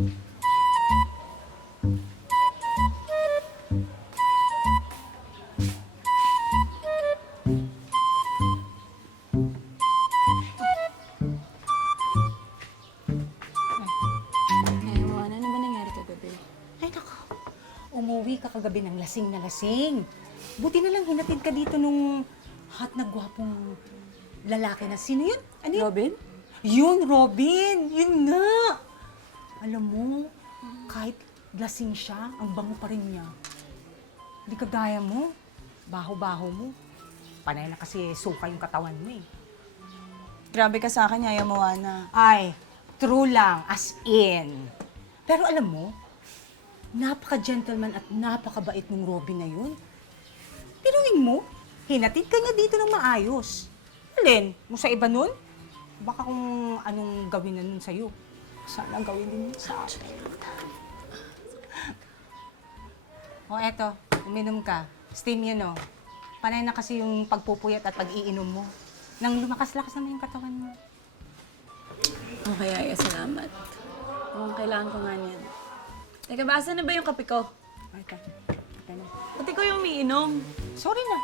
Ewan, ano ba nangyari kagabi? Ay, nako. Umuwi ka kagabi ng lasing na lasing. Buti na lang hinatid ka dito nung hot na gwapong lalaki na. Sino yun? Ano yun? Robin? Yun, Robin! Yun nga! Alam mo, kahit lasing siya, ang bango pa rin niya. Hindi kagaya mo. Baho-baho mo. Panay na kasi suka yung katawan mo eh. Grabe ka sa akin, Yaya Moana. Ay, true lang, as in. Pero alam mo, napaka-gentleman at napakabait ng Robin na yun. Tinuin mo, hinatid ka niya dito ng maayos. Alin, mo sa iba nun? Baka kung anong gawin na nun sa'yo. Sana gawin din yun sa akin. O eto, uminom ka. Steam yun o. Panay na kasi yung pagpupuyat at pag-iinom mo. Nang lumakas-lakas naman yung katawan mo. Okay, Yaya, salamat. Oo, kailangan ko nga niyan. Teka, basa na ba yung kape ko? Ay, ka. Pati ko yung umiinom. Sorry na.